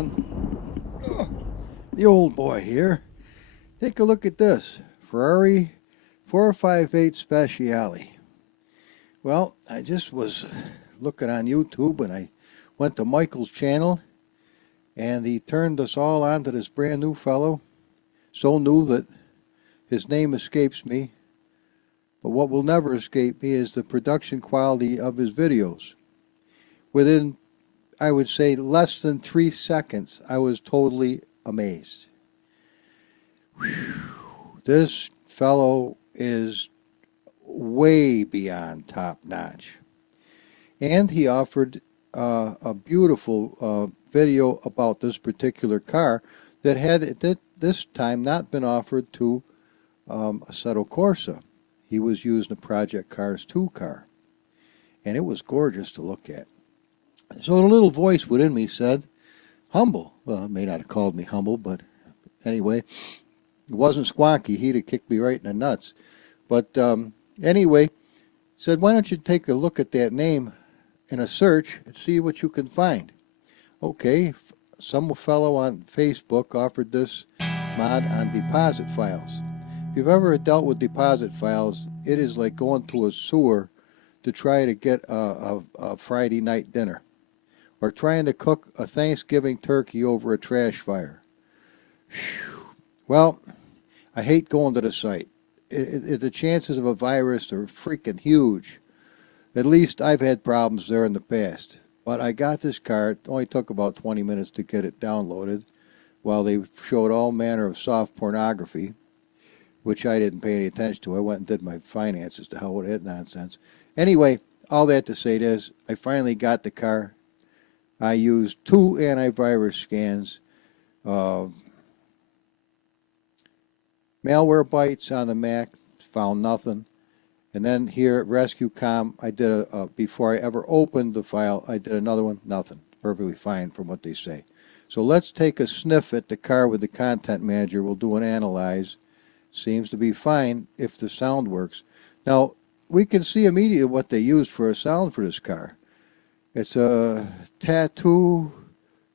everyone. The old boy here. Take a look at this. Ferrari 458 Speciale. Well, I just was looking on YouTube and I went to Michael's channel and he turned us all on to this brand new fellow. So new that his name escapes me. But what will never escape me is the production quality of his videos. Within, I would say, less than 3 seconds, I was totally amazed. Whew. This fellow is way beyond top notch. And he offered a beautiful video about this particular car that had at this time not been offered to Assetto Corsa. He was using a Project Cars 2 car. And it was gorgeous to look at. So the little voice within me said, humble. Well, it may not have called me humble, but anyway, it wasn't Squonky. He'd have kicked me right in the nuts. But anyway, said, why don't you take a look at that name in a search and see what you can find. Okay, some fellow on Facebook offered this mod on deposit files. If you've ever dealt with deposit files, it is like going to a sewer to try to get a Friday night dinner, or trying to cook a Thanksgiving turkey over a trash fire. Whew. Well, I hate going to the site. The chances of a virus are freaking huge. At least I've had problems there in the past. But I got this car. It only took about 20 minutes to get it downloaded, while they showed all manner of soft pornography, which I didn't pay any attention to. I went and did my finances to hell with that nonsense. Anyway, all that to say is, I finally got the car. I used 2 antivirus scans, malware bites on the Mac, found nothing. And then here at RescueCom, I did before I ever opened the file, I did another one, nothing. Perfectly fine from what they say. So let's take a sniff at the car with the content manager. We'll do an analyze. Seems to be fine if the sound works. Now, we can see immediately what they used for a sound for this car. It's a Tattoo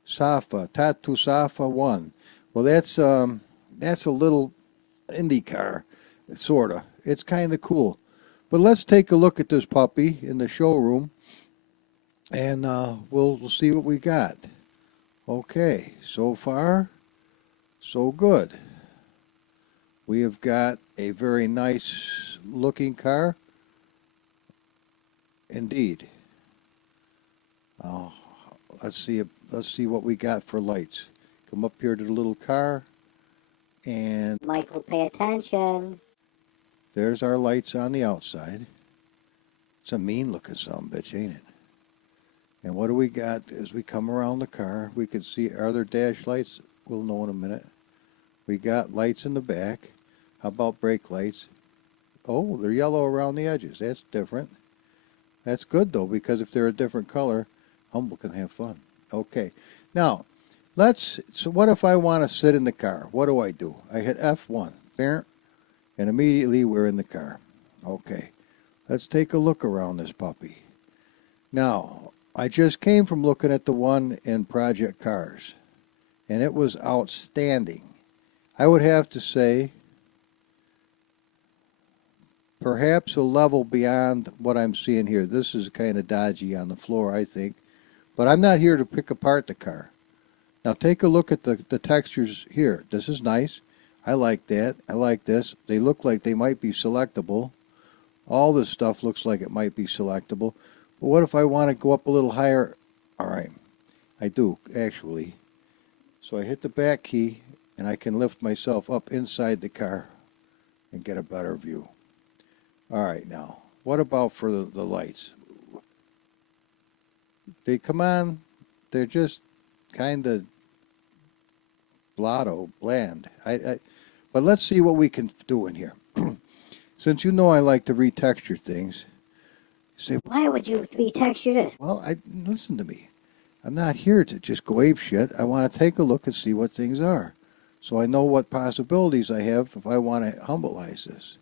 Safa 1. Well, that's a little indie car, sorta. It's kind of cool. But let's take a look at this puppy in the showroom, and we'll see what we got. Okay, so far, so good. We have got a very nice looking car, indeed. Let's see what we got for lights. Come up here to the little car, and Michael, pay attention. There's our lights on the outside. It's a mean looking son of a bitch, ain't it? And what do we got as we come around the car? We can see, are there dash lights? We'll know in a minute. We got lights in the back. How about brake lights? Oh, they're yellow around the edges. That's different. That's good though, because if they're a different color, Humble can have fun. Okay. Now, so what if I want to sit in the car? What do? I hit F1. And immediately we're in the car. Okay, let's take a look around this puppy. Now, I just came from looking at the one in Project Cars, and it was outstanding. I would have to say, perhaps a level beyond what I'm seeing here. This is kind of dodgy on the floor, I think, but I'm not here to pick apart the car. Now, take a look at the textures here. This is nice. I like that. I like this. They look like they might be selectable. All this stuff looks like it might be selectable. But what if I want to go up a little higher? All right. I do, actually. So I hit the back key, and I can lift myself up inside the car and get a better view. All right, now, what about for the lights? They come on. They're just kind of bland. But let's see what we can do in here. Since you know I like to retexture things, you say, why would you retexture this? Well, listen to me. I'm not here to just go ape shit. I want to take a look and see what things are, so I know what possibilities I have if I want to humbleize this.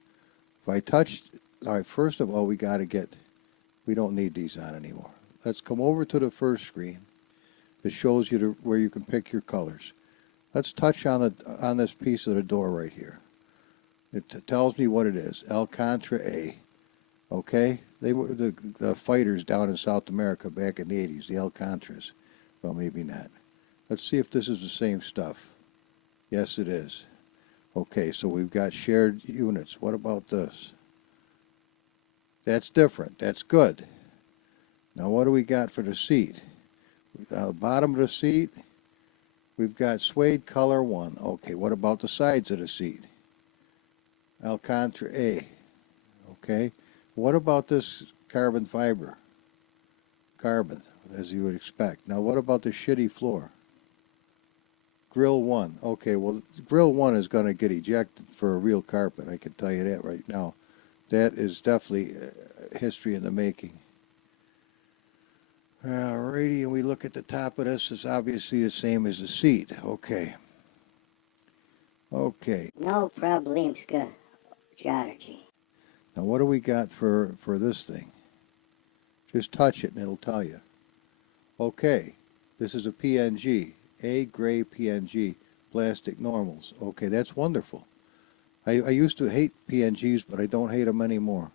If I touch, all right, first of all, we don't need these on anymore. Let's come over to the first screen. that shows you where you can pick your colors. Let's touch on this piece of the door right here. It tells me what it is. Alcantara A. Okay? They were the fighters down in South America back in the 80s, the Alcantras. Well, maybe not. Let's see if this is the same stuff. Yes, it is. Okay, so we've got shared units. What about this? That's different. That's good. Now, what do we got for the seat? The bottom of the seat, we've got suede color 1. Okay, what about the sides of the seat? Alcantara A. Okay. What about this carbon fiber? Carbon, as you would expect. Now, what about the shitty floor? Grill 1. Okay, well, Grill 1 is going to get ejected for a real carpet. I can tell you that right now. That is definitely history in the making. Alrighty, and we look at the top of this. It's obviously the same as the seat. Okay. Okay. No problemska, Georgie. Now, what do we got for this thing? Just touch it and it'll tell you. Okay. This is a PNG. A gray PNG. Plastic normals. Okay, that's wonderful. I used to hate PNGs, but I don't hate them anymore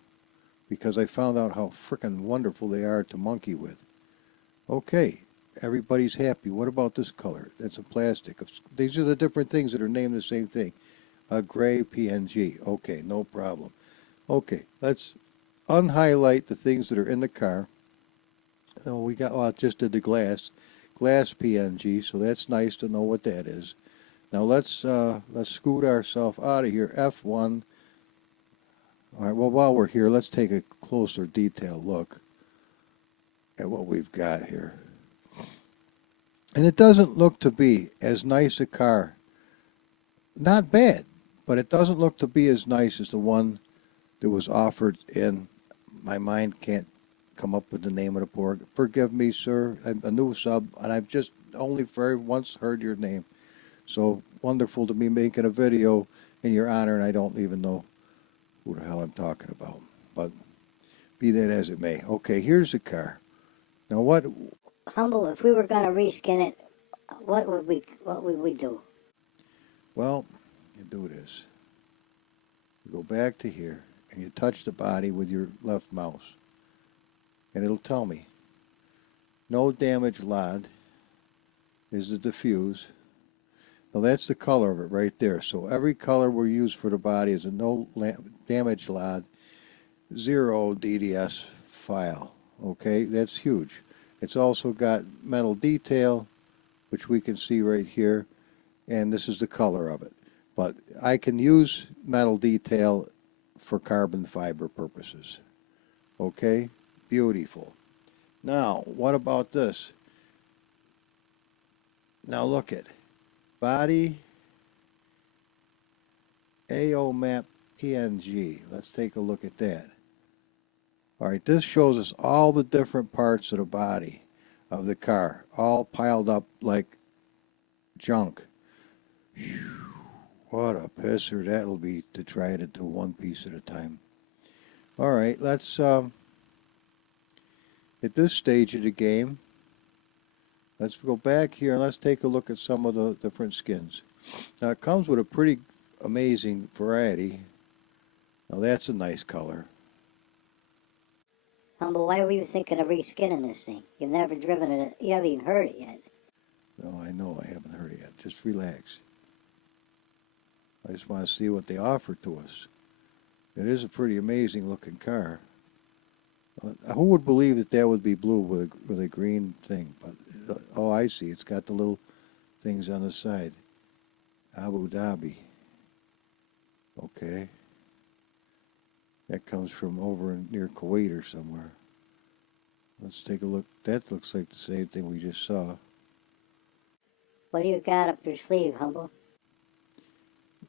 because I found out how frickin' wonderful they are to monkey with. Okay, everybody's happy. What about this color? That's a plastic. These are the different things that are named the same thing. A gray PNG. Okay, no problem. Okay, let's unhighlight the things that are in the car. Oh, we got, well, I just did the glass PNG, so that's nice to know what that is. Now let's scoot ourselves out of here. F1. All right, well, while we're here, let's take a closer detailed look at what we've got here. And it doesn't look to be as nice a car. Not bad, but it doesn't look to be as nice as the one that was offered in, my mind can't come up with the name of the board. Forgive me, sir. I'm a new sub, and I've just only very once heard your name. So wonderful to be making a video in your honor, and I don't even know who the hell I'm talking about. But be that as it may. Okay, here's the car. Now what? Humble, if we were going to reskin it, what would we do? Well, you do this. You go back to here, and you touch the body with your left mouse. And it'll tell me. No damage LOD is the diffuse. Now that's the color of it right there. So every color we use for the body is a no damage LOD 0 DDS file. Okay, that's huge. It's also got metal detail, which we can see right here, and this is the color of it. But I can use metal detail for carbon fiber purposes. Okay, beautiful. Now, what about this? Now look at body AO map PNG. Let's take a look at that. All right, this shows us all the different parts of the body of the car, all piled up like junk. Whew, what a pisser that'll be to try to do one piece at a time. All right, let's, at this stage of the game, let's go back here and let's take a look at some of the different skins. Now, it comes with a pretty amazing variety. Now, that's a nice color. Humble, why were you thinking of reskinning this thing? You've never driven it. You haven't even heard it yet. No, I know I haven't heard it yet. Just relax. I just want to see what they offer to us. It is a pretty amazing looking car. Who would believe that that would be blue with a green thing? But oh, I see. It's got the little things on the side. Abu Dhabi. Okay. That comes from over near Kuwait or somewhere. Let's take a look. That looks like the same thing we just saw. What do you got up your sleeve, Humble?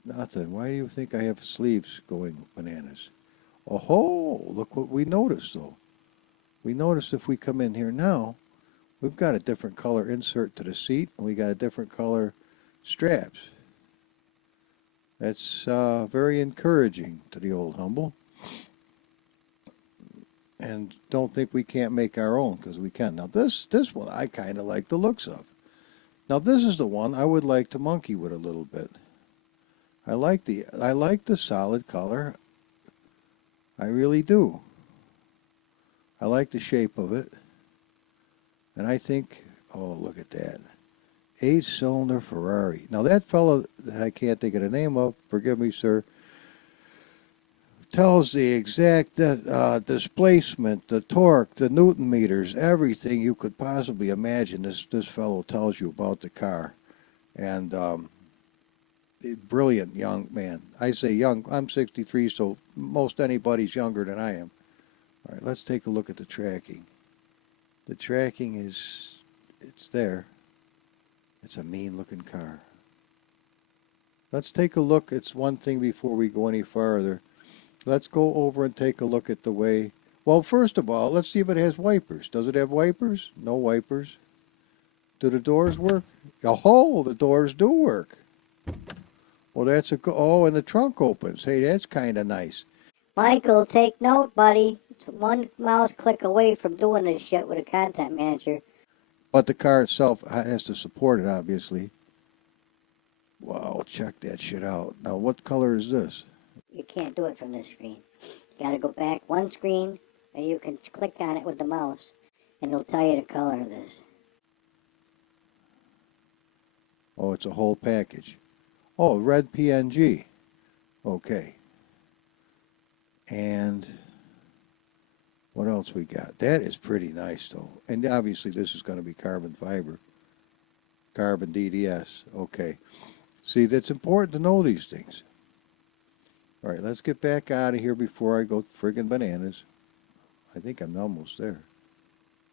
Nothing. Why do you think I have sleeves going bananas? Oh, look what we noticed, though. We noticed if we come in here now, we've got a different color insert to the seat, and we got a different color straps. That's very encouraging to the old Humble. And don't think we can't make our own, because we can. Now this one I kind of like the looks of. Now this is the one I would like to monkey with a little bit. I like the solid color. I really do. I like the shape of it. And I think, oh, look at that. 8-cylinder Ferrari. Now that fellow that I can't think of the name of, forgive me, sir, tells the exact displacement, the torque, the Newton meters, everything you could possibly imagine. This fellow tells you about the car. And brilliant young man. I say young. I'm 63, so most anybody's younger than I am. All right, let's take a look at the tracking. The tracking it's there. It's a mean-looking car. Let's take a look. It's one thing before we go any farther. Let's go over and take a look at the way. Well, first of all, let's see if it has wipers. Does it have wipers? No wipers. Do the doors work? Oh, the doors do work. Well, that's oh, and the trunk opens. Hey, that's kind of nice. Michael, take note, buddy. It's one mouse click away from doing this shit with a content manager. But the car itself has to support it, obviously. Wow, check that shit out. Now, what color is this? You can't do it from this screen. You gotta go back one screen, and you can click on it with the mouse, and it'll tell you the color of this. Oh, it's a whole package. Oh, red PNG. Okay. And what else we got? That is pretty nice, though. And obviously, this is going to be carbon fiber. Carbon DDS. Okay. See, that's important to know these things. All right, let's get back out of here before I go friggin' bananas. I think I'm almost there.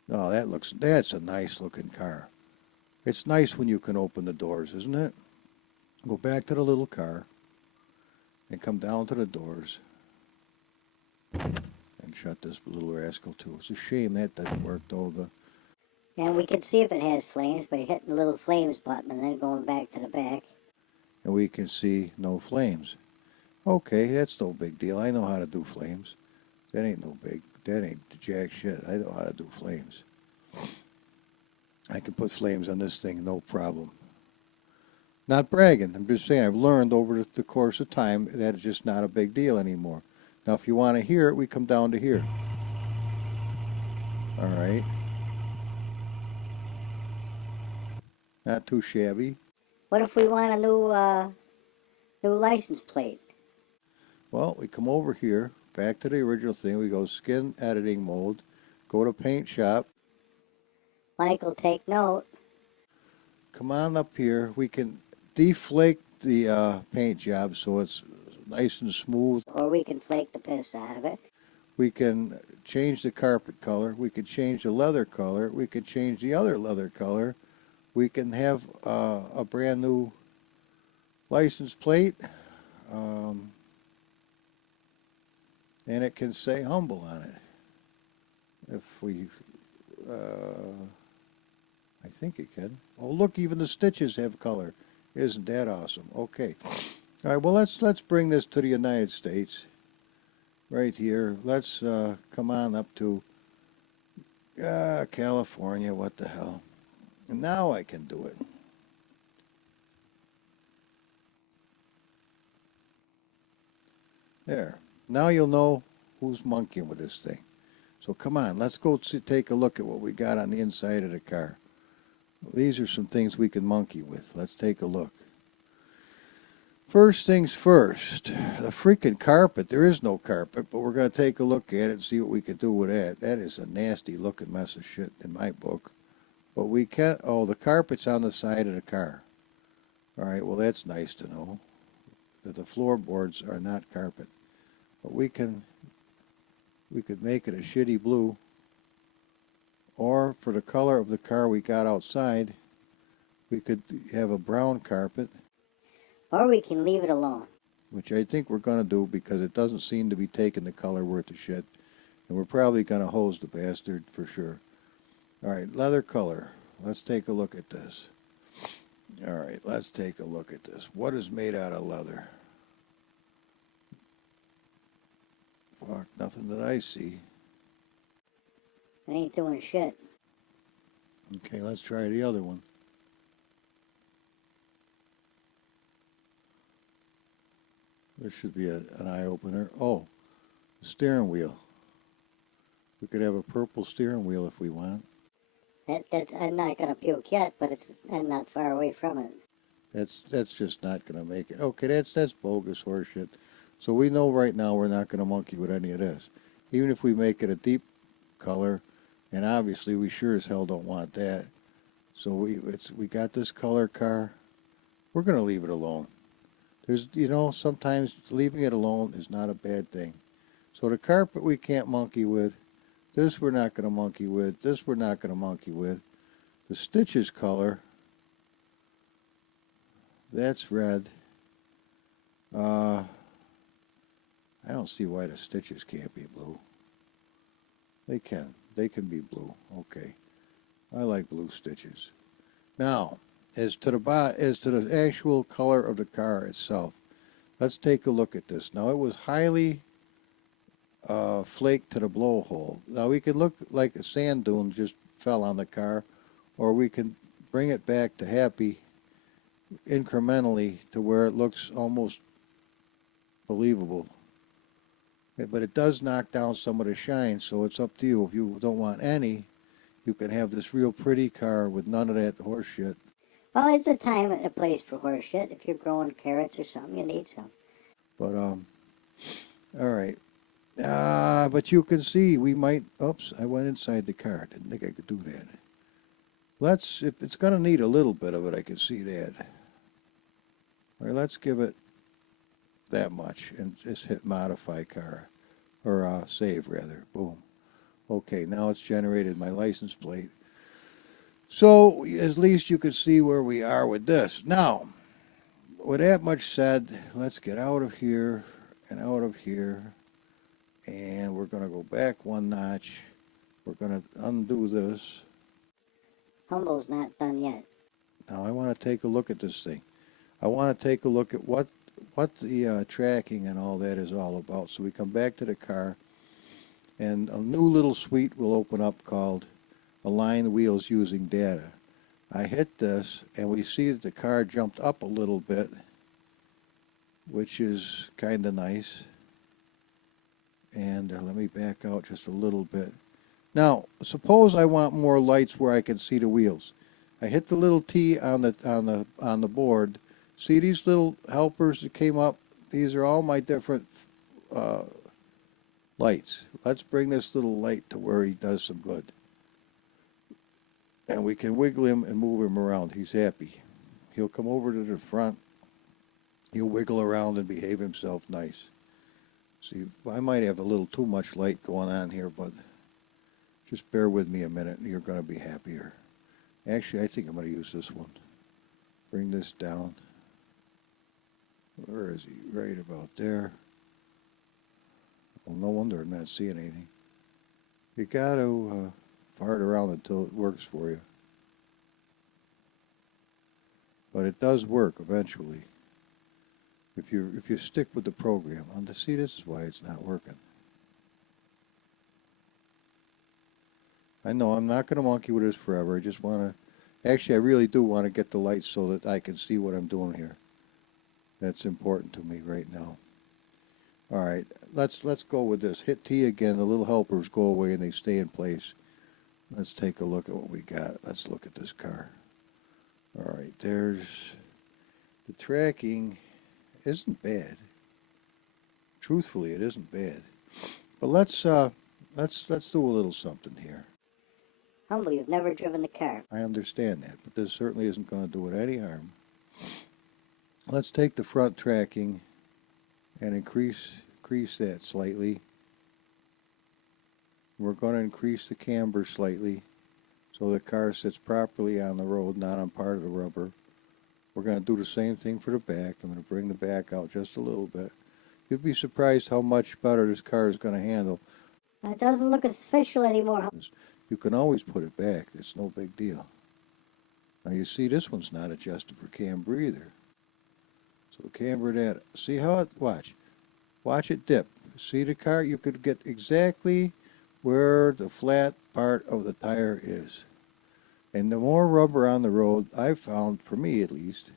Oh, that's a nice looking car. It's nice when you can open the doors, isn't it? Go back to the little car and come down to the doors and shut this little rascal too. It's a shame that doesn't work though. And we can see if it has flames by hitting the little flames button and then going back to the back. And we can see no flames. Okay, that's no big deal. I know how to do flames. That ain't jack shit. I know how to do flames. I can put flames on this thing, no problem. Not bragging. I'm just saying I've learned over the course of time that it's just not a big deal anymore. Now, if you want to hear it, we come down to here. All right. Not too shabby. What if we want a new license plate? Well, we come over here, back to the original thing. We go skin editing mode, go to paint shop. Michael, take note. Come on up here. We can deflake the paint job so it's nice and smooth. Or we can flake the piss out of it. We can change the carpet color. We can change the leather color. We can change the other leather color. We can have a brand new license plate. And it can say humble on it. If we, I think it can. Oh, look, even the stitches have color. Isn't that awesome? Okay. All right, well, let's bring this to the United States. Right here. Let's come on up to California. What the hell? And now I can do it. There. Now you'll know who's monkeying with this thing. So come on, let's go take a look at what we got on the inside of the car. These are some things we can monkey with. Let's take a look. First things first, the freaking carpet. There is no carpet, but we're going to take a look at it and see what we can do with that. That is a nasty looking mess of shit in my book. But we can't, oh, the carpet's on the side of the car. All right, well, that's nice to know that the floorboards are not carpet. But we could make it a shitty blue, or for the color of the car we got outside, we could have a brown carpet. Or we can leave it alone. Which I think we're going to do because it doesn't seem to be taking the color worth of shit. And we're probably going to hose the bastard for sure. All right, leather color. Let's take a look at this. All right, let's take a look at this. What is made out of leather? Fuck, nothing that I see. It ain't doing shit. Okay, let's try the other one. There should be an eye opener. Oh, the steering wheel. We could have a purple steering wheel if we want. I'm not gonna puke yet, but I'm not far away from it. That's just not gonna make it. Okay, that's bogus horseshit. So we know right now we're not gonna monkey with any of this. Even if we make it a deep color, and obviously we sure as hell don't want that. So we got this color car. We're gonna leave it alone. There's sometimes leaving it alone is not a bad thing. So the carpet we can't monkey with. This we're not gonna monkey with. This we're not gonna monkey with. The stitches color. That's red. I don't see why the stitches can't be blue. They can. They can be blue. Okay. I like blue stitches. Now, as to the actual color of the car itself, let's take a look at this. Now, it was highly flaked to the blowhole. Now, we could look like a sand dune just fell on the car, or we can bring it back to happy incrementally to where it looks almost believable. But it does knock down some of the shine, so it's up to you. If you don't want any, you can have this real pretty car with none of that horse shit. Well, it's a time and a place for horse shit. If you're growing carrots or something, you need some. But, all right. But you can see we might, oops, I went inside the car. Didn't think I could do that. If it's going to need a little bit of it, I can see that. All right, let's give it that much and just hit modify car, or save rather. Boom. Okay, now it's generated my license plate. So at least you can see where we are with this. Now, with that much said, let's get out of here and out of here. And we're going to go back one notch. We're going to undo this. Humble's not done yet. Now I want to take a look at this thing. I want to take a look at what the tracking and all that is all about. So we come back to the car, and a new little suite will open up called Align Wheels Using Data. I hit this, and we see that the car jumped up a little bit, which is kind of nice. And let me back out just a little bit. Now, suppose I want more lights where I can see the wheels. I hit the little T on the board. See these little helpers that came up? These are all my different lights. Let's bring this little light to where he does some good. And we can wiggle him and move him around. He's happy. He'll come over to the front. He'll wiggle around and behave himself nice. See, I might have a little too much light going on here, but just bear with me a minute and you're going to be happier. Actually, I think I'm going to use this one. Bring this down. Where is he? Right about there. Well, no wonder I'm not seeing anything. You got to fart around until it works for you. But it does work eventually. If you stick with the program. And see, this is why it's not working. I know I'm not going to monkey with this forever. I just want to, actually I really do want to get the lights so that I can see what I'm doing here. That's important to me right now. All right, let's go with this. Hit T again. The little helpers go away and they stay in place. Let's take a look at what we got. Let's look at this car. All right, there's the tracking. Isn't bad. Truthfully, it isn't bad. But let's do a little something here. Humble, you've never driven the car. I understand that, but this certainly isn't going to do it any harm. Let's take the front tracking and increase that slightly. We're going to increase the camber slightly so the car sits properly on the road, not on part of the rubber. We're going to do the same thing for the back. I'm going to bring the back out just a little bit. You'd be surprised how much better this car is going to handle. It doesn't look official anymore. You can always put it back. It's no big deal. Now you see this one's not adjusted for camber either. So camber that. See how it, watch it dip. See the car? You could get exactly where the flat part of the tire is. And the more rubber on the road, I've found, for me at least,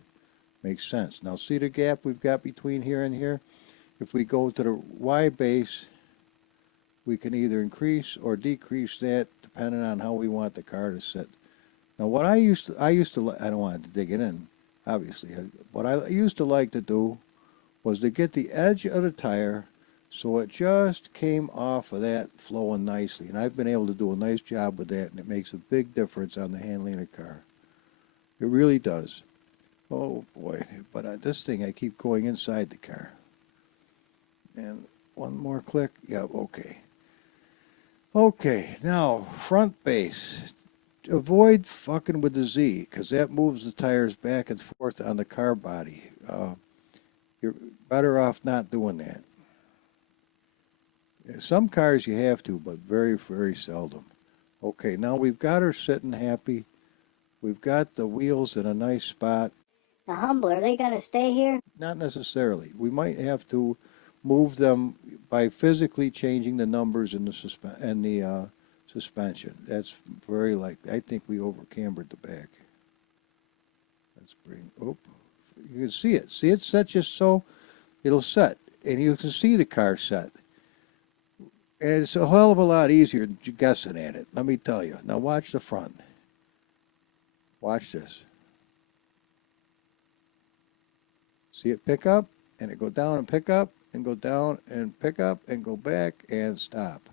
makes sense. Now see the gap we've got between here and here? if we go to the Y base, we can either increase or decrease that depending on how we want the car to sit. Now, what I used to, I don't want to dig it in, obviously. What I used to like to do was to get the edge of the tire so it just came off of that flowing nicely. And I've been able to do a nice job with that, and it makes a big difference on the handling of the car. It really does. Oh boy, but this thing, I keep going inside the car. And one more click. Yep, okay. Okay, now, front base. Avoid fucking with the Z, because that moves the tires back and forth on the car body. You're better off not doing that. Some cars you have to, but very, very seldom. Okay, now we've got her sitting happy. We've got the wheels in a nice spot. The Humble, are they going to stay here? Not necessarily. We might have to move them by physically changing the numbers in the suspension. That's very likely. I think we over-cambered the back. Let's bring, you can see it. See it set just so it'll set. And you can see the car set. And it's a hell of a lot easier than guessing at it, let me tell you. Now watch the front. Watch this. See it pick up, and it go down and pick up, and go down and pick up, and go back and stop.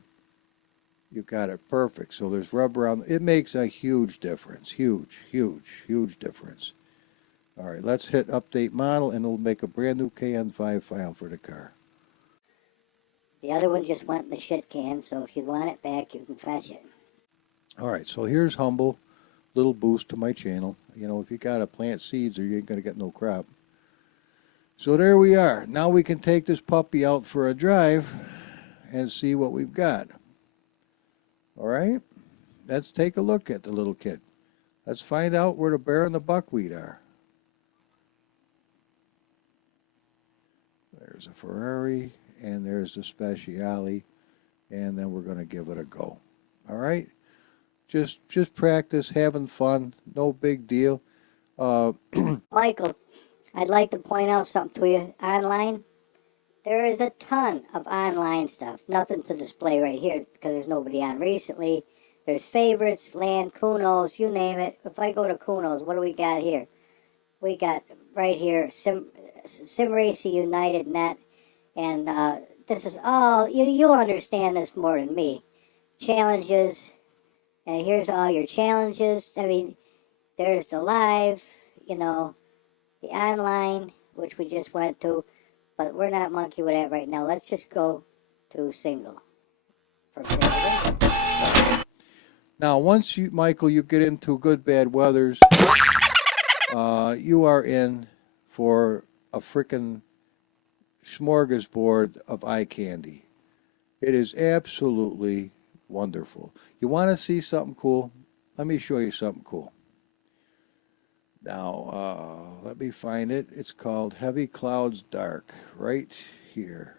You got it perfect. So there's rubber on it. Makes a huge difference. Huge, huge, huge difference. All right, let's hit update model, and it'll make a brand new KN5 file for the car. The other one just went in the shit can, so if you want it back, you can fetch it. All right, so here's Humble. Little boost to my channel. You know, if you got to plant seeds, or you ain't going to get no crop. So there we are. Now we can take this puppy out for a drive and see what we've got. All right? Let's take a look at the little kid. Let's find out where the bear and the buckwheat are. There's a Ferrari, and there's the Speciale, and then we're going to give it a go. All right? Just practice, having fun, no big deal. Michael, I'd like to point out something to you. Online, there is a ton of online stuff. Nothing to display right here because there's nobody on recently. There's favorites, land, Kunos, you name it. If I go to Kunos, what do we got here? We got right here Sim Racing United Net, and this is all you'll understand this more than me. Challenges, and here's all your challenges. I mean, there's the live, you know, the online, which we just went to, but we're not monkey with that right now. Let's just go to single. Now, once you, Michael, you get into good, bad weathers, you are in for a frickin' smorgasbord of eye candy. It is absolutely wonderful. You want to see something cool? Let me show you something cool. Now, let me find it. It's called Heavy Clouds Dark, right here.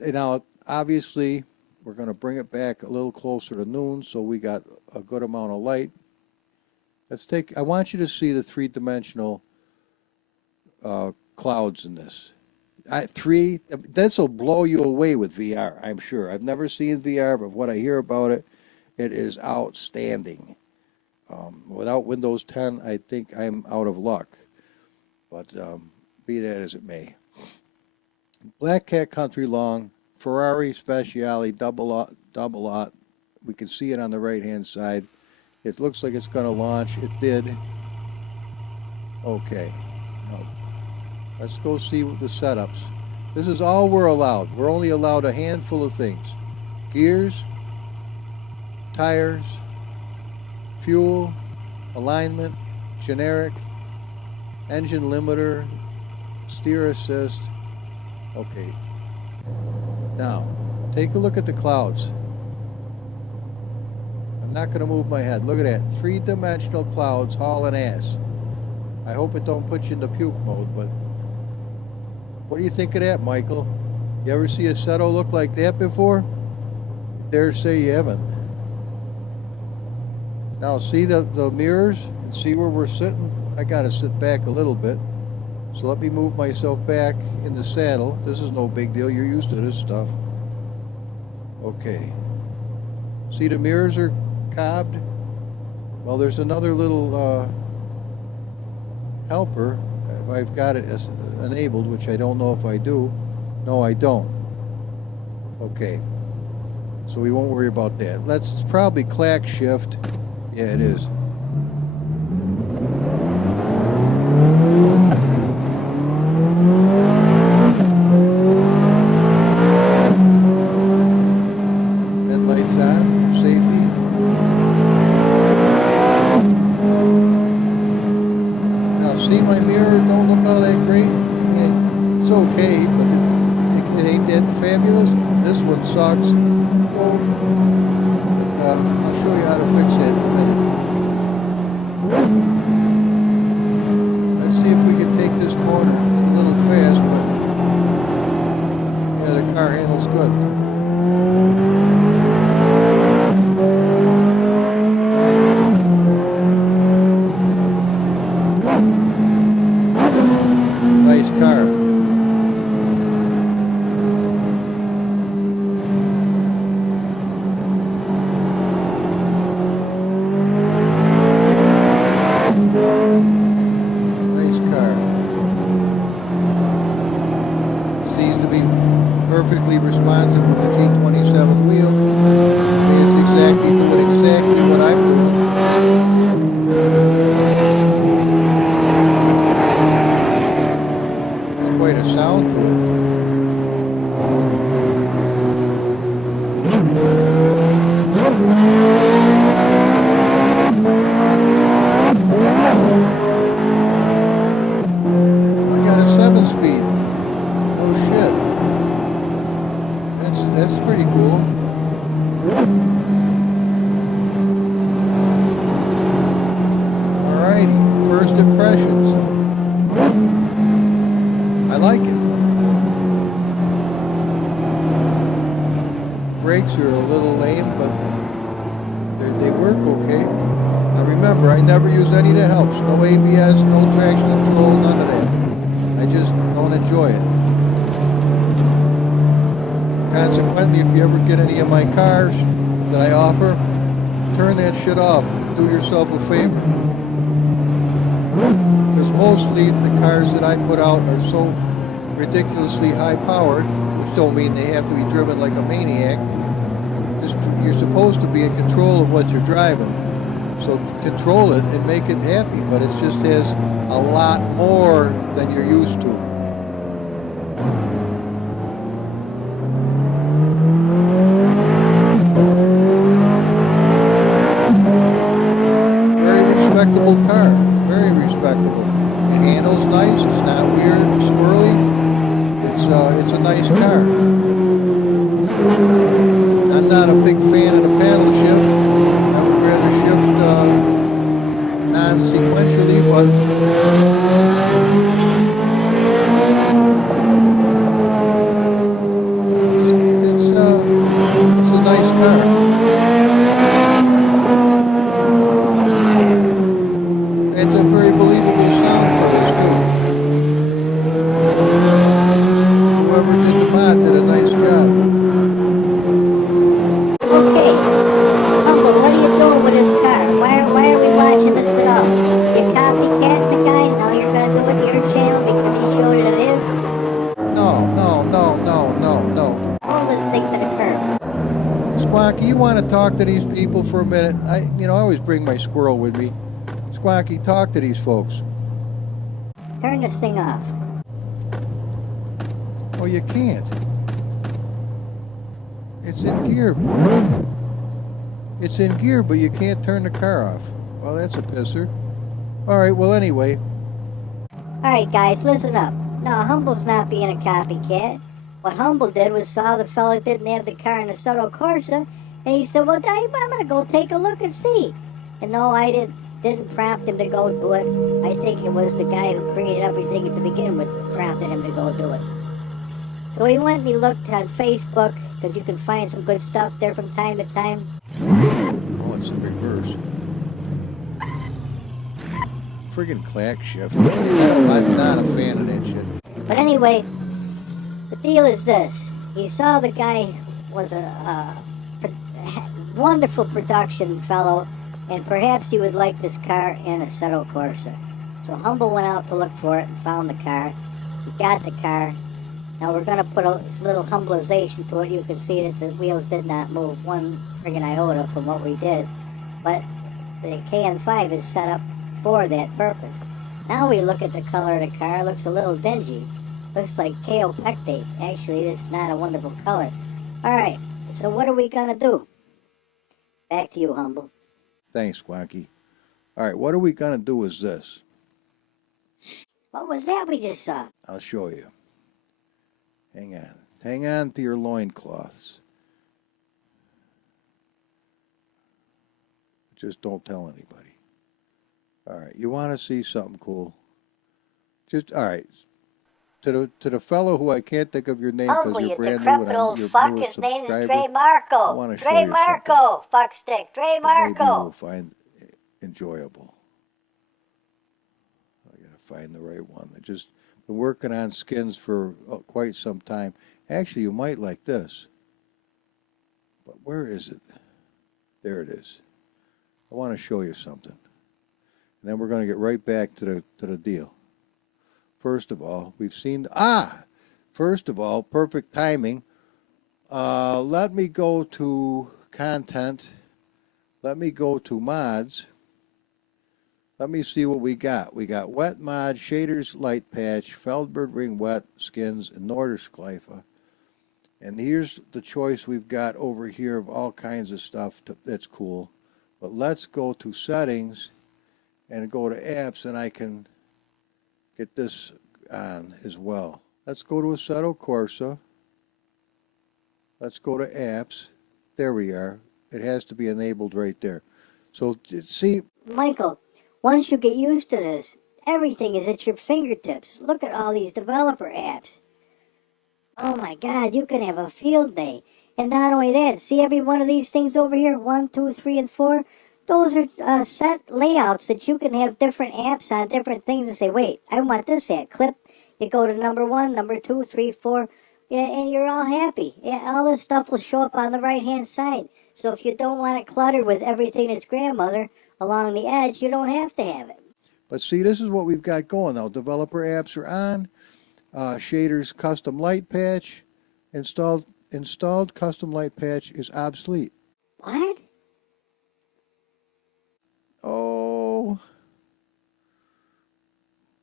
Now, obviously, we're going to bring it back a little closer to noon, so we got a good amount of light. I want you to see the three-dimensional clouds in this. This will blow you away with VR, I'm sure. I've never seen VR, but what I hear about it, it is outstanding. Without Windows 10, I think I'm out of luck. But be that as it may. Black Cat Country Long, Ferrari Speciale, double lot. We can see it on the right-hand side. It looks like it's going to launch. It did. Okay. Now, let's go see the setups. This is all we're allowed. We're only allowed a handful of things. Gears, tires, fuel, alignment, generic, engine limiter, steer assist. Okay. Now, take a look at the clouds. I'm not going to move my head. Look at that. Three-dimensional clouds hauling ass. I hope it don't put you into puke mode, but what do you think of that, Michael? You ever see a Seto look like that before? Dare say you haven't. Now see the mirrors and see where we're sitting? I got to sit back a little bit So let me move myself back in the saddle. This is no big deal. You're used to this stuff. Okay. See, the mirrors are cobbed. Well, there's another little helper. If I've got it as enabled, which I don't know if I do. No, I don't. Okay. So we won't worry about that. It's probably clack shift. Yeah, it is. Headlights on for safety. Now see, my mirror don't look all that great. I mean, it's okay, but it ain't that fabulous. This one sucks. I'll show you how to fix it in a minute. Let's see if we can take this corner. It's a little fast, but yeah, the car handles good. Nice car. Perfectly responsive with the G27 wheel. It's exactly doing exactly what I'm doing. There's quite a sound to it. I got a 7-speed. Oh shit. That's pretty cool. Alrighty, first impressions. I like it. Brakes are a little lame, but they work okay. Now remember, I never use any of the helps. No ABS, no traction control, none of that. I just don't enjoy it. Consequently, if you ever get any of my cars that I offer, turn that shit off. Do yourself a favor. Because mostly the cars that I put out are so ridiculously high powered, which don't mean they have to be driven like a maniac. Just you're supposed to be in control of what you're driving. So control it and make it happy, but it just has a lot more than you're used to. Respectable car, very respectable. It handles nice. It's not weird, squirrely. It's a nice car. I'm not a big fan of the paddle shift. I would rather shift non-sequentially, but it's a nice car. It's a very believable sound for this too. Whoever did the mod did a nice job. Okay, Humble, what are you doing with this car? Why are we watching this at all? You copycat the guy, now you're gonna do it to your channel because he showed it his? No. Hold this thing to the curb. Squonky, you want to talk to these people for a minute? I always bring my squirrel with me. Squonky, talk to these folks. Turn this thing off. Oh, you can't. It's in gear. It's in gear, but you can't turn the car off. Well, that's a pisser. Alright, well, anyway. Alright, guys, listen up. Now, Humble's not being a copycat. What Humble did was saw the fella didn't have the car in the Soto Corsa, and he said, well, I'm going to go take a look and see. And no, I didn't prompt him to go do it. I think it was the guy who created everything to begin with prompted him to go do it. So he went and he looked on Facebook, because you can find some good stuff there from time to time. Oh, it's in reverse. friggin' clack shift. I'm not a fan of that shit. But anyway, the deal is this. You saw the guy was a wonderful production fellow, and perhaps he would like this car in a Assetto Corsa. So Humble went out to look for it and found the car. He got the car. Now we're going to put a little humbleization to it. You can see that the wheels did not move one friggin' iota from what we did. But the KN5 is set up for that purpose. Now we look at the color of the car. It looks a little dingy. Looks like kaopectate. Actually, this is not a wonderful color. Alright, so what are we going to do? Back to you, Humble. Thanks, Squonky. Alright, what are we going to do is this. What was that we just saw? I'll show you. Hang on. Hang on to your loincloths. Just don't tell anybody. Alright, you want to see something cool? Just, alright. To the fellow who I can't think of your name because you're brand new and I'm your fuck, newest his name is subscriber, Dre Marcos. Dre Marcos, fuckstick. Dre Marcos. Maybe you'll Marcos. find enjoyable. I gotta find the right one. I just been working on skins for quite some time. Actually, you might like this. But where is it? There it is. I want to show you something. And then we're going to get right back to the deal. First of all, we've seen... First of all, perfect timing. Let me go to content. Let me go to mods. Let me see what we got. We got wet mod, shaders, light patch, Feldberg ring wet, skins, and Norderschleife. And here's the choice we've got over here of all kinds of stuff that's cool. But let's go to settings and go to apps, and I can get this on as well. Let's go to Assetto Corsa. Let's go to apps. There we are. It has to be enabled right there. So see, Michael, once you get used to this, everything is at your fingertips. Look at all these developer apps. Oh my God, you can have a field day. And not only that, see every one of these things over here, 1, 2, 3, and 4? Those are set layouts that you can have different apps on different things and say, wait, I want this app. Clip, you go to number 1, number 2, 3, 4, yeah, and you're all happy. Yeah, all this stuff will show up on the right-hand side. So if you don't want it cluttered with everything that's grandmother along the edge, you don't have to have it. But see, this is what we've got going now. Developer apps are on. Shaders custom light patch. Installed custom light patch is obsolete. What? Oh.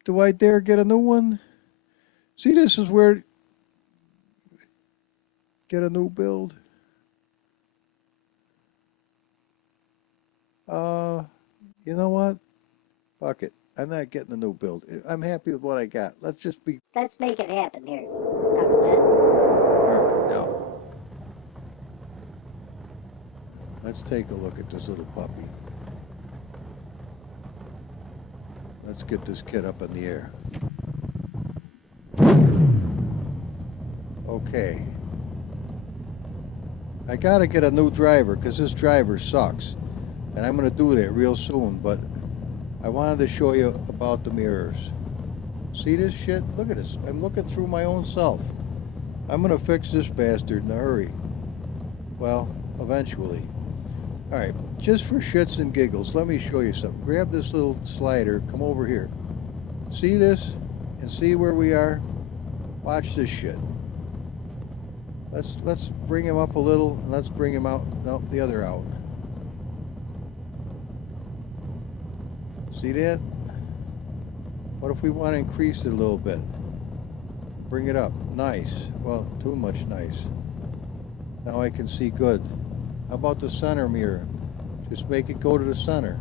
Do I dare get a new one? See, this is where... Get a new build. You know what? Fuck it. I'm not getting a new build. I'm happy with what I got. Let's make it happen here. Knucklehead. Alright, now. Let's take a look at this little puppy. Let's get this kid up in the air. Okay. I gotta get a new driver because this driver sucks. And I'm gonna do that real soon, but I wanted to show you about the mirrors. See this shit? Look at this. I'm looking through my own self. I'm gonna fix this bastard in a hurry. Well, eventually. Alright, just for shits and giggles, let me show you something. Grab this little slider, come over here. See this? And see where we are? Watch this shit. Let's bring him up a little, and let's bring him out, no, the other out. See that? What if we want to increase it a little bit? Bring it up. Nice. Well, too much nice. Now I can see good. How about the center mirror? Just make it go to the center.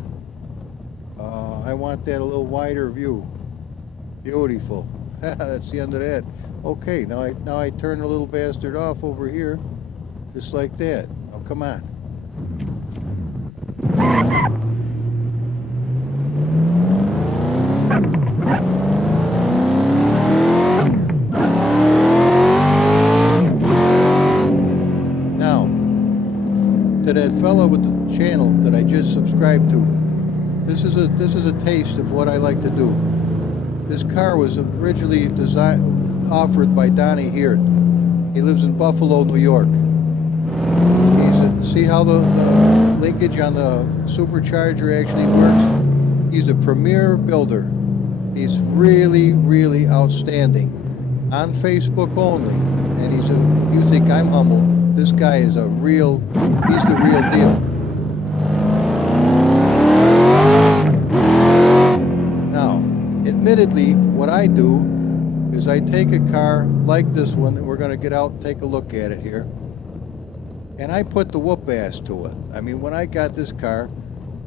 I want that a little wider view. Beautiful. That's the end of that. Okay, now I turn the little bastard off over here. Just like that. Oh, come on. Now, to that fellow with the channel that I just subscribed to, This is a taste of what I like to do. This car was originally offered by Donnie Heert. He lives in Buffalo, New York. See how the linkage on the supercharger actually works? He's a premier builder. He's really, really outstanding. On Facebook only. And you think I'm humble. This guy is he's the real deal. Now, admittedly, what I do is I take a car like this one, and we're going to get out and take a look at it here, and I put the whoop ass to it. I mean, when I got this car,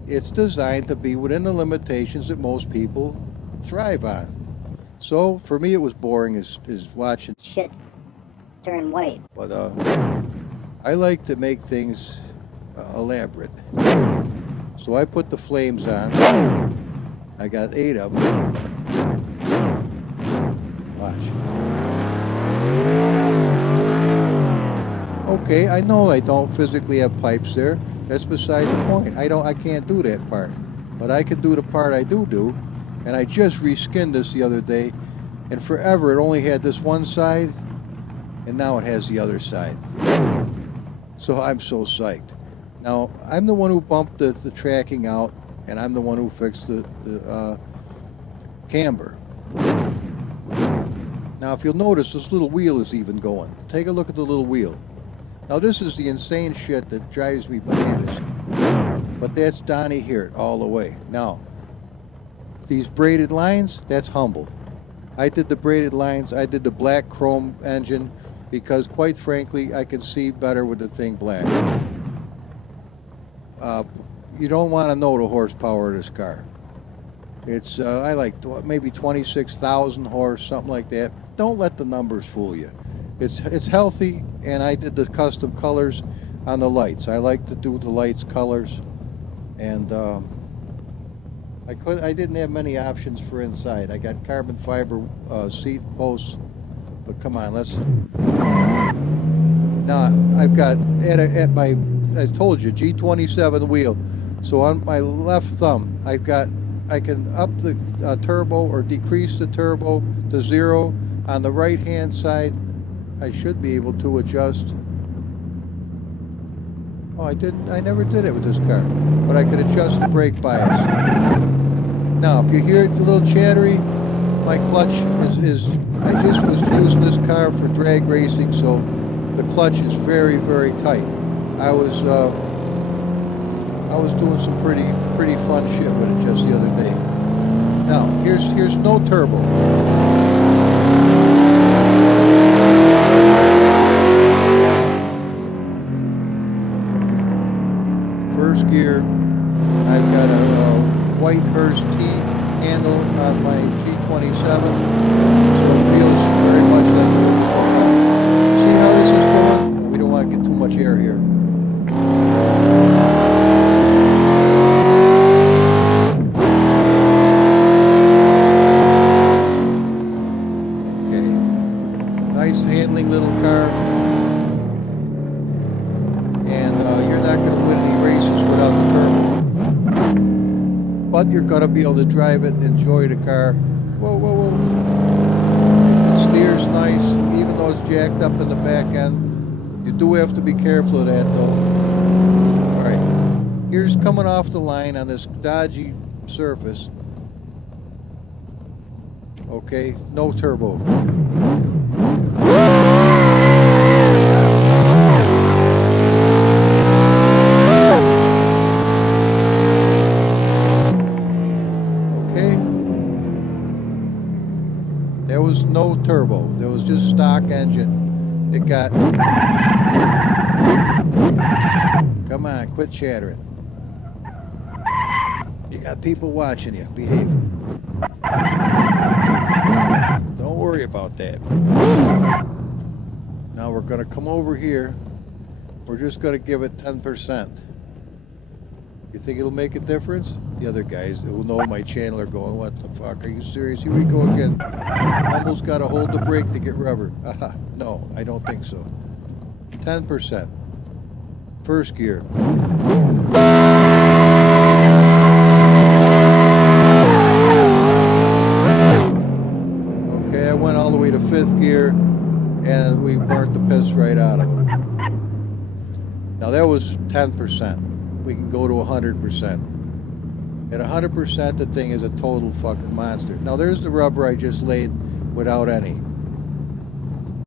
it's designed to be within the limitations that most people thrive on. So for me, it was boring as watching shit turn white. But I like to make things elaborate. So I put the flames on. I got 8 of them. Watch. Okay, I know I don't physically have pipes there. That's beside the point. I can't do that part. But I can do the part I do. And I just reskinned this the other day, and forever it only had this one side, and now it has the other side. So I'm so psyched. Now, I'm the one who bumped the tracking out, and I'm the one who fixed the camber. Now, if you'll notice, this little wheel is even going. Take a look at the little wheel. Now, this is the insane shit that drives me bananas. But that's Donnie Heert all the way. Now, these braided lines, that's humble. I did the braided lines, I did the black chrome engine, because quite frankly, I can see better with the thing black. You don't want to know the horsepower of this car. It's, I like maybe 26,000 horse, something like that. Don't let the numbers fool you. It's healthy, and I did the custom colors on the lights. I like to do the lights colors, and I didn't have many options for inside. I got carbon fiber seat posts, but come on, let's. Now I've got at my, I told you, G27 wheel. So on my left thumb, I can up the turbo or decrease the turbo to 0. On the right hand side, I should be able to adjust. Oh, I never did it with this car, but I could adjust the brake bias. Now, if you hear it a little chattery, my clutch is I just was using this car for drag racing, so the clutch is very, very tight. I was doing some pretty fun shit with it just the other day. Now, here's no turbo. First gear, I've got a white Hurst T handle on my G27, so it feels very much like. See how this is going? We don't want to get too much air here. Okay, nice handling little car, and you're not going to win any races without the turbo. But you're going to be able to drive it and enjoy the car. Whoa, whoa, whoa. It steers nice, even though it's jacked up in the back end. You do have to be careful of that, though. Alright, here's coming off the line on this dodgy surface. Okay, no turbo. There was no turbo. There was just stock engine. It got... Come on, quit chattering. You got people watching you. Behave. Don't worry about that. Now we're going to come over here. We're just going to give it 10%. You think it'll make a difference? The other guys who know my channel are going, what the fuck? Are you serious? Here we go again. Almost got to hold the brake to get rubber. No, I don't think so. 10%. First gear. Okay, I went all the way to 5th gear, and we burnt the piss right out of it. Now that was 10%. We can go to 100%. At 100%, the thing is a total fucking monster. Now there's the rubber I just laid without any.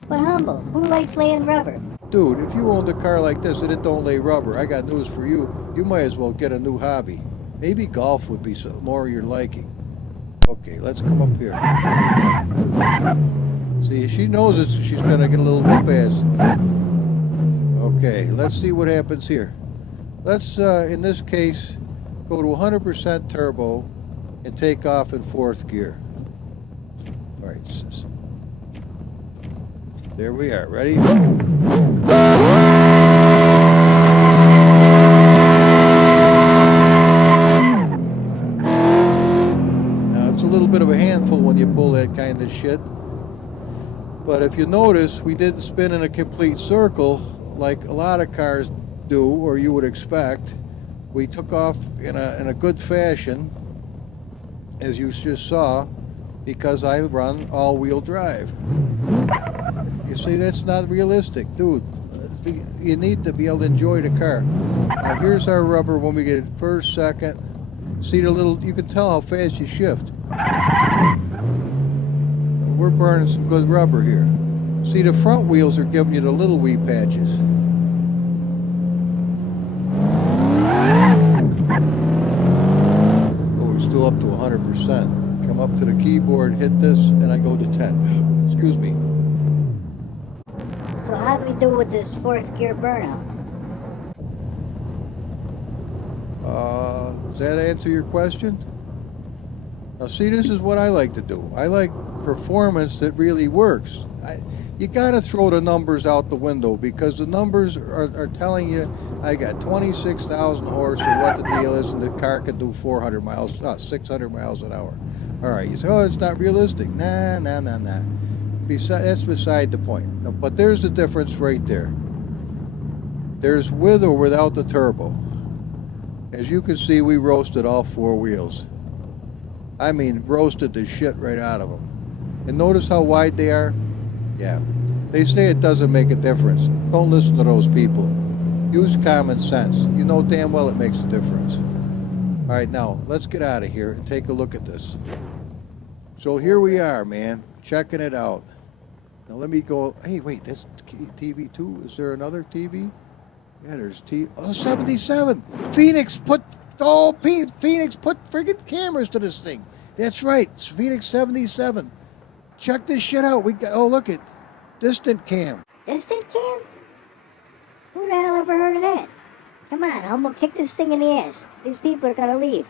But Humble, who likes laying rubber? Dude, if you owned a car like this and it don't lay rubber, I got news for you. You might as well get a new hobby. Maybe golf would be more your liking. Okay, let's come up here. See, she knows it, so she's gonna get a little whip ass. Okay, let's see what happens here. Let's, in this case, go to 100% turbo and take off in 4th gear. All right, there we are. Ready? Now, it's a little bit of a handful when you pull that kind of shit. But if you notice, we didn't spin in a complete circle like a lot of cars do, or you would expect. We took off in a good fashion, as you just saw, because I run all-wheel drive. You see, that's not realistic, dude. You need to be able to enjoy the car. Now here's our rubber when we get it first, second. See the little, you can tell how fast you shift. We're burning some good rubber here. See, the front wheels are giving you the little wee patches. Oh, we're still up to 100%. Come up to the keyboard, hit this, and I go to 10. Excuse me. So how do we do with this 4th gear burnout? Does that answer your question? Now see, this is what I like to do. I like performance that really works. You gotta throw the numbers out the window, because the numbers are telling you I got 26,000 horse or what the deal is, and the car can do 400 miles, 600 miles an hour. All right, you say, oh, it's not realistic. Nah. That's beside the point. No, but there's the difference right there. There's with or without the turbo. As you can see, we roasted all 4 wheels. I mean, roasted the shit right out of them. And notice how wide they are? Yeah. They say it doesn't make a difference. Don't listen to those people. Use common sense. You know damn well it makes a difference. All right, now, let's get out of here and take a look at this. So here we are, man, checking it out. Now let me go, hey, wait, that's TV 2? Is there another TV? Yeah, there's TV. Oh, 77! Phoenix put friggin' cameras to this thing. That's right, it's Phoenix 77. Check this shit out. We got, oh, look at distant cam. Distant cam? Who the hell ever heard of that? Come on, Humble, kick this thing in the ass. These people are gonna leave.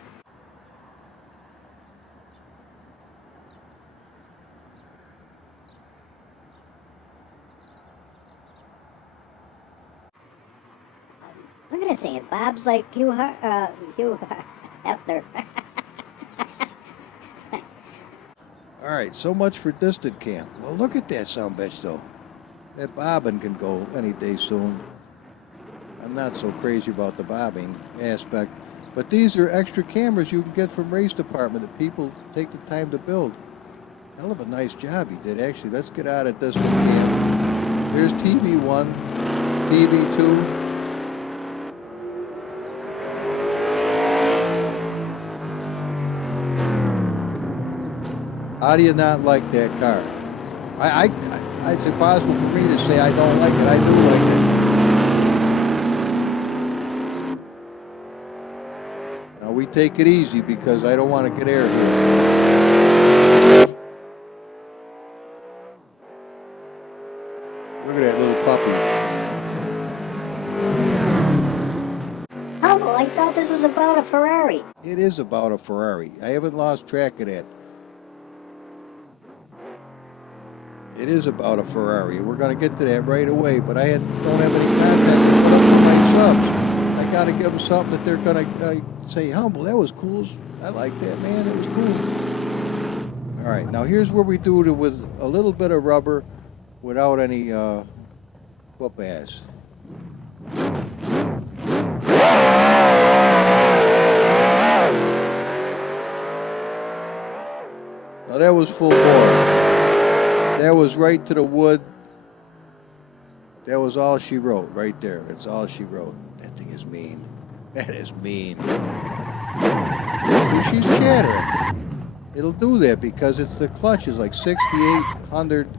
Look at that thing. It bobs like Hugh Hefner. All right, so much for distant cam. Well, look at that sumbitch, though. That bobbing can go any day soon. I'm not so crazy about the bobbing aspect, but these are extra cameras you can get from race department that people take the time to build. Hell of a nice job you did, actually. Let's get out of distant cam. There's TV1, TV2. How do you not like that car? It's impossible for me to say I don't like it. I do like it. Now we take it easy because I don't want to get air here. Look at that little puppy. Oh, I thought this was about a Ferrari. It is about a Ferrari. I haven't lost track of that. It is about a Ferrari. We're going to get to that right away, but I don't have any content to put up for my subs. I got to give them something that they're going to say, Humble, that was cool. I like that, man. It was cool. All right, now here's where we do it with a little bit of rubber without any whoop ass. Now that was full bore. That was right to the wood. That was all she wrote right there. That's all she wrote. That thing is mean. That is mean. See, she's chattering. It'll do that because it's the clutch is like 6,800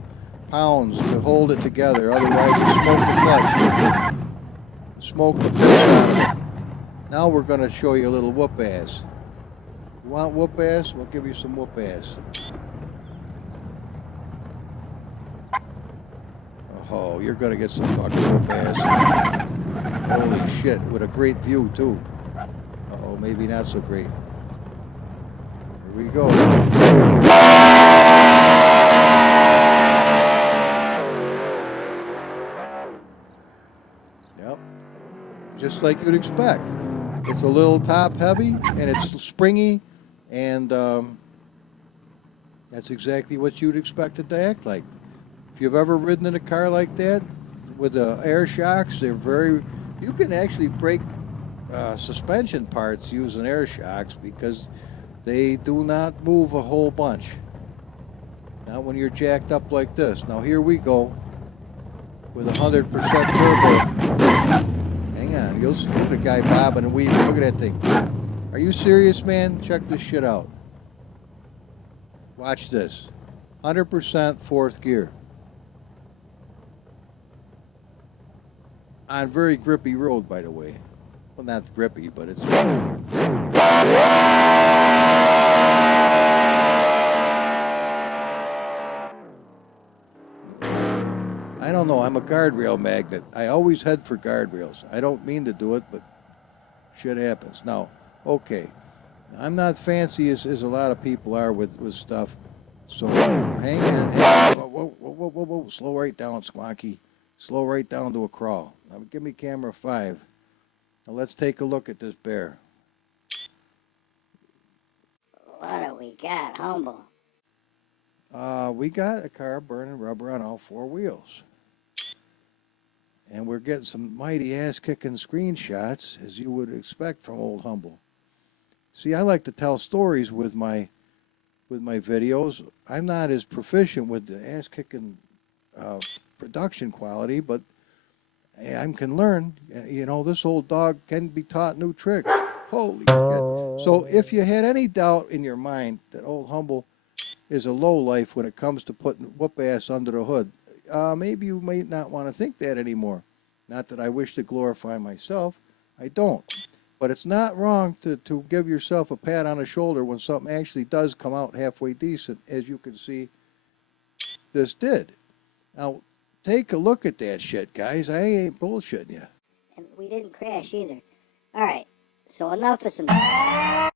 pounds to hold it together. Otherwise, you smoke the clutch. Smoke the piss out of it. Now we're going to show you a little whoop ass. You want whoop ass? We'll give you some whoop ass. Oh, you're going to get some fucking whoop ass. Holy shit, with a great view too. Uh-oh, maybe not so great. Here we go. Yep. Just like you'd expect. It's a little top heavy and it's springy, and that's exactly what you'd expect it to act like. If you've ever ridden in a car like that with the air shocks, they're very, you can actually break suspension parts using air shocks because they do not move a whole bunch. Not when you're jacked up like this. Now here we go with 100% turbo. Hang on, you'll see the guy bobbing and weaving. Look at that thing. Are you serious, man? Check this shit out. Watch this. 100% fourth gear. On very grippy road, by the way. Well, not grippy, but it's... I don't know, I'm a guardrail magnet. I always head for guardrails. I don't mean to do it, but shit happens. Now, okay. I'm not fancy as a lot of people are with stuff. So, hang on. Whoa. Slow right down, Squonky. Slow right down to a crawl. Now, give me camera 5. Now, let's take a look at this bear. What do we got, Humble? We got a car burning rubber on all 4 wheels. And we're getting some mighty ass-kicking screenshots, as you would expect from old Humble. See, I like to tell stories with my videos. I'm not as proficient with the ass-kicking production quality, but I can learn. You know, this old dog can be taught new tricks. Holy shit. So if you had any doubt in your mind that old Humble is a lowlife when it comes to putting whoop ass under the hood, maybe you might not want to think that anymore. Not that I wish to glorify myself. I don't. But it's not wrong to give yourself a pat on the shoulder when something actually does come out halfway decent, as you can see this did. Now, take a look at that shit, guys. I ain't bullshitting you. And we didn't crash either. All right, so enough is enough.